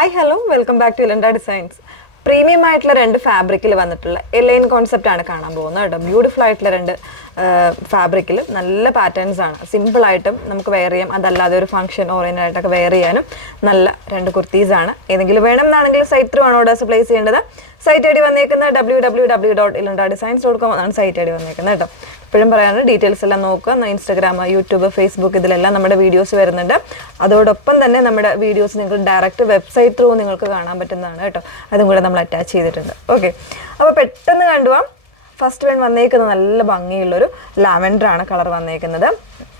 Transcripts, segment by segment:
Hi hello welcome back to ഇലണ്ട designs. Premium ആയിട്ടുള്ള രണ്ട് ഫാബ്രിക്കിൽ വന്നിട്ടുള്ള എലൈൻ കോൺസെപ്റ്റ് ആണ് കാണാൻ പോകുന്നത് കേട്ടോ. ബ്യൂട്ടിഫുൾ ആയിട്ടുള്ള രണ്ട് ഫാബ്രിക്കിൽ നല്ല പാറ്റേൺസ് ആണ്. സിമ്പിളായിട്ടും നമുക്ക് വെയർ ചെയ്യാം, അതല്ലാതെ ഒരു ഫംഗ്ഷൻ ഓറിയൻറ്റഡ് ആയിട്ടൊക്കെ വെയർ ചെയ്യാനും നല്ല രണ്ട് കുർത്തീസ് ആണ്. ഏതെങ്കിലും വേണം എന്നാണെങ്കിൽ സൈറ്റ് ത്രൂ ആണ് ഓർഡേഴ്സ് പ്ലേസ് ചെയ്യേണ്ടത്. സൈറ്റ് ഐ ഡി വന്നേക്കുന്നത് www.ilandadesigns.com എന്നാണ് സൈറ്റ് ഐ ഡി വന്നേക്കുന്നത് കേട്ടോ. എപ്പോഴും പറയാനുണ്ട്, ഡീറ്റെയിൽസ് എല്ലാം നോക്കുക. ഇൻസ്റ്റാഗ്രാം, യൂട്യൂബ്, ഫേസ്ബുക്ക് ഇതിലെല്ലാം നമ്മുടെ വീഡിയോസ് വരുന്നുണ്ട്. അതോടൊപ്പം തന്നെ നമ്മുടെ വീഡിയോസ് നിങ്ങൾക്ക് ഡയറക്റ്റ് വെബ്സൈറ്റ് ത്രൂ നിങ്ങൾക്ക് കാണാൻ പറ്റുന്നതാണ് കേട്ടോ. അതും കൂടെ നമ്മൾ അറ്റാച്ച് ചെയ്തിട്ടുണ്ട്. ഓക്കെ, അപ്പോൾ പെട്ടെന്ന് കണ്ടുപോകാം. ഫസ്റ്റ് വൺ വന്നേക്കുന്നത് നല്ല ഭംഗിയുള്ളൊരു ലാവൻഡർ ആണ് കളർ വന്നേക്കുന്നത്.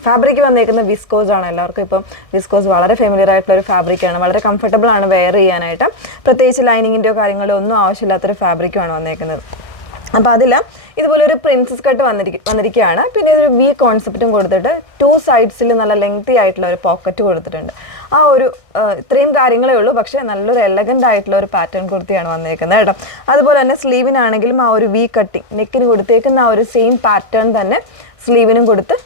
ഫാബ്രിക് വന്നേക്കുന്നത് വിസ്കോസ് ആണ്. എല്ലാവർക്കും ഇപ്പം വിസ്കോസ് വളരെ ഫെമിലിയർ ആയിട്ടുള്ള ഒരു ഫാബ്രിക്കാണ്. വളരെ കംഫർട്ടബിൾ ആണ് വെയർ ചെയ്യാനായിട്ട്. പ്രത്യേകിച്ച് ലൈനിങ്ങിൻ്റെയോ കാര്യങ്ങളോ ഒന്നും ആവശ്യമില്ലാത്തൊരു ഫാബ്രിക്കുമാണ് വന്നേക്കുന്നത്. അപ്പോൾ അതിൽ ഇതുപോലെ ഒരു പ്രിൻസസ് കട്ട് വന്നിരിക്കുകയാണ്. പിന്നെ ഒരു വി കോൺസെപ്റ്റും കൊടുത്തിട്ട് 2 സൈഡ്സിൽ നല്ല ലെങ്തി ആയിട്ടുള്ള ഒരു പോക്കറ്റ് കൊടുത്തിട്ടുണ്ട്. ആ ഒരു ഇത്രയും കാര്യങ്ങളേ ഉള്ളൂ, പക്ഷേ നല്ലൊരു എലഗൻ്റ് ആയിട്ടുള്ള ഒരു പാറ്റേൺ കുർത്തിയാണ് വന്നേക്കുന്നത് കേട്ടോ. അതുപോലെ തന്നെ സ്ലീവിനാണെങ്കിലും ആ ഒരു വി കട്ടിങ് നെക്കിന് കൊടുത്തേക്കുന്ന ആ ഒരു സെയിം പാറ്റേൺ തന്നെ സ്ലീവിനും കൊടുത്ത്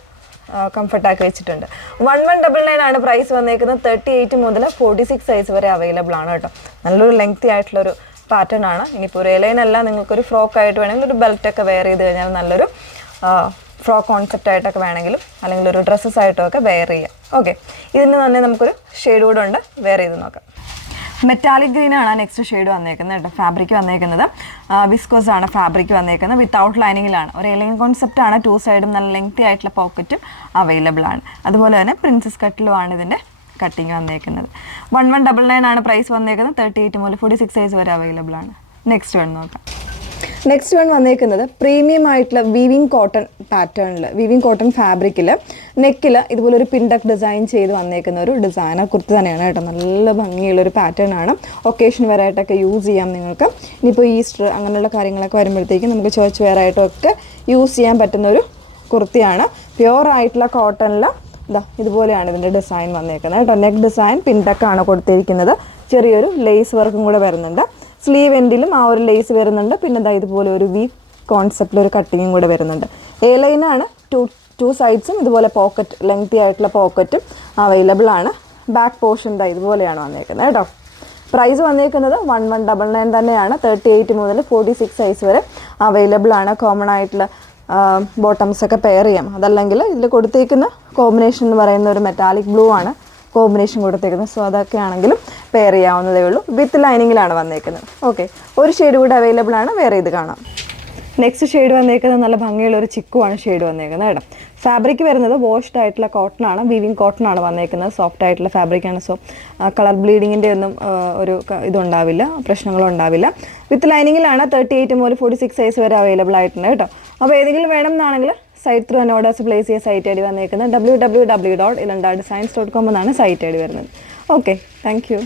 കംഫർട്ടാക്കി വെച്ചിട്ടുണ്ട്. 1199 ആണ് പ്രൈസ് വന്നേക്കുന്നത്. 38 മുതൽ 46 സൈസ് വരെ അവൈലബിൾ ആണ് കേട്ടോ. നല്ലൊരു ലെങ്തി ആയിട്ടുള്ളൊരു പാറ്റേൺ ആണ്. ഇനിയിപ്പോൾ ഒരു എലൈനല്ല, നിങ്ങൾക്കൊരു ഫ്രോക്ക് ആയിട്ട് വേണമെങ്കിൽ ഒരു ബെൽറ്റൊക്കെ വെയർ ചെയ്ത് കഴിഞ്ഞാൽ നല്ലൊരു ഫ്രോക്ക് കോൺസെപ്റ്റ് ആയിട്ടൊക്കെ വേണമെങ്കിലും അല്ലെങ്കിൽ ഒരു ഡ്രസ്സസ് ആയിട്ടോ ഒക്കെ വെയർ ചെയ്യാം. ഓക്കെ, ഇതിന് തന്നെ നമുക്കൊരു ഷെയ്ഡ് കൂടെ ഉണ്ട്, വെയർ ചെയ്ത് നോക്കാം. മെറ്റാലിക് ഗ്രീൻ ആണ് നെക്സ്റ്റ് ഷെയ്ഡ് വന്നേക്കുന്നത് കേട്ടോ. ഫാബ്രിക് വന്നേക്കുന്നത് വിസ്കോസ് ആണ്. ഫാബ്രിക് വന്നേക്കുന്നത് വിത്തൗട്ട് ലൈനിങ്ങിലാണ്. ഒരു എലൈൻ കോൺസെപ്റ്റ് ആണ്. 2 സൈഡും നല്ല ലെങ്തി ആയിട്ടുള്ള പോക്കറ്റും അവൈലബിൾ ആണ്. അതുപോലെ തന്നെ പ്രിൻസസ് കട്ടിലുമാണ് ഇതിൻ്റെ കട്ടിങ് വന്നേക്കുന്നത്. 1199 ആണ് പ്രൈസ് വന്നേക്കുന്നത്. 38 മുതൽ 46 സൈസ് വരെ അവൈലബിൾ ആണ്. നെക്സ്റ്റ് വൺ നോക്കാം. നെക്സ്റ്റ് വൺ വന്നേക്കുന്നത് പ്രീമിയം ആയിട്ടുള്ള വീവിങ് കോട്ടൺ പാറ്റേണിൽ, വീവിങ് കോട്ടൺ ഫാബ്രിക്കിൽ നെക്കിൽ ഇതുപോലെ ഒരു പിൻഡക് ഡിസൈൻ ചെയ്ത് വന്നേക്കുന്ന ഒരു ഡിസൈനർ കുർത്തി തന്നെയാണ് കേട്ടോ. നല്ല ഭംഗിയുള്ളൊരു പാറ്റേൺ ആണ്. ഒക്കേഷൻ വെയർ ആയിട്ടൊക്കെ യൂസ് ചെയ്യാം നിങ്ങൾക്ക്. ഇനിയിപ്പോൾ ഈസ്റ്റർ അങ്ങനെയുള്ള കാര്യങ്ങളൊക്കെ വരുമ്പോഴത്തേക്കും നമുക്ക് ചർച്ച് വെയർ ആയിട്ടൊക്കെ യൂസ് ചെയ്യാൻ പറ്റുന്ന ഒരു കുർത്തിയാണ്. പ്യുവർ ആയിട്ടുള്ള കോട്ടണിൽ ഇതാ ഇതുപോലെയാണ് ഇതിൻ്റെ ഡിസൈൻ വന്നേക്കുന്നത് കേട്ടോ. നെക്ക് ഡിസൈൻ പിൻഡക്കാണ് കൊടുത്തിരിക്കുന്നത്. ചെറിയൊരു ലേസ് വർക്കും കൂടെ വരുന്നുണ്ട്. സ്ലീവ് എൻഡിലും ആ ഒരു ലേസ് വരുന്നുണ്ട്. പിന്നെ ഇതാ ഇതുപോലെ ഒരു വി കോൺസെപ്റ്റിലൊരു കട്ടിങ്ങും കൂടെ വരുന്നുണ്ട്. എ ലൈനാണ്. 2 സൈഡ്സും ഇതുപോലെ പോക്കറ്റ് ലെങ്തി ആയിട്ടുള്ള പോക്കറ്റും അവൈലബിൾ ആണ്. ബാക്ക് പോർഷൻ ഇതാ ഇതുപോലെയാണ് വന്നേക്കുന്നത് കേട്ടോ. പ്രൈസ് വന്നേക്കുന്നത് 1199 തന്നെയാണ്. 38 മുതൽ 46 സൈസ് വരെ അവൈലബിൾ ആണ്. കോമൺ ആയിട്ടുള്ള ബോട്ടംസ് ഒക്കെ പെയർ ചെയ്യാം. അതല്ലെങ്കിൽ ഇതിൽ കൊടുത്തേക്കുന്ന കോമ്പിനേഷൻ എന്ന് പറയുന്ന ഒരു മെറ്റാലിക് ബ്ലൂ ആണ് കോമ്പിനേഷൻ കൊടുത്തേക്കുന്നത്. സോ അതൊക്കെ ആണെങ്കിലും പെയർ ചെയ്യാവുന്നതേ ഉള്ളൂ. വിത്ത് ലൈനിങ്ങിലാണ് വന്നേക്കുന്നത്. ഓക്കെ, ഒരു ഷെയ്ഡ് കൂടെ അവൈലബിൾ ആണ്, വേറെ ഇത് കാണാം. നെക്സ്റ്റ് ഷെയ്ഡ് വന്നേക്കുന്നത് നല്ല ഭംഗിയുള്ള ഒരു ചിക്കുവാണ് ഷെയ്ഡ് വന്നേക്കുന്നത് കേട്ടോ. ഫാബ്രിക് വരുന്നത് വാഷ്ഡ് ആയിട്ടുള്ള കോട്ടൺ ആണ്. വീവിങ് കോട്ടൺ ആണ് വന്നേക്കുന്നത്. സോഫ്റ്റ് ആയിട്ടുള്ള ഫാബ്രിക്കാണ്. സോ കളർ ബ്ലീഡിങ്ങിൻ്റെ ഒന്നും ഒരു ഇതുണ്ടാവില്ല, പ്രശ്നങ്ങളും ഉണ്ടാവില്ല. വിത്ത് ലൈനിങ്ങിലാണ്. 38 മുതൽ 46 സൈസ് വരെ അവൈലബിൾ ആയിട്ടുണ്ട് കേട്ടോ. അപ്പോൾ ഏതെങ്കിലും വേണം എന്നാണെങ്കിൽ സൈറ്റ് ത്രൂ തന്നെ ഓർഡേഴ്സ് പ്ലേസ് ചെയ്യുക. സൈറ്റ് ഐ ഡി വന്നേക്കുന്നത് www.ilandadesigns.com എന്നാണ് സൈറ്റ് ഐ ഡി വരുന്നത്. Okay, thank you.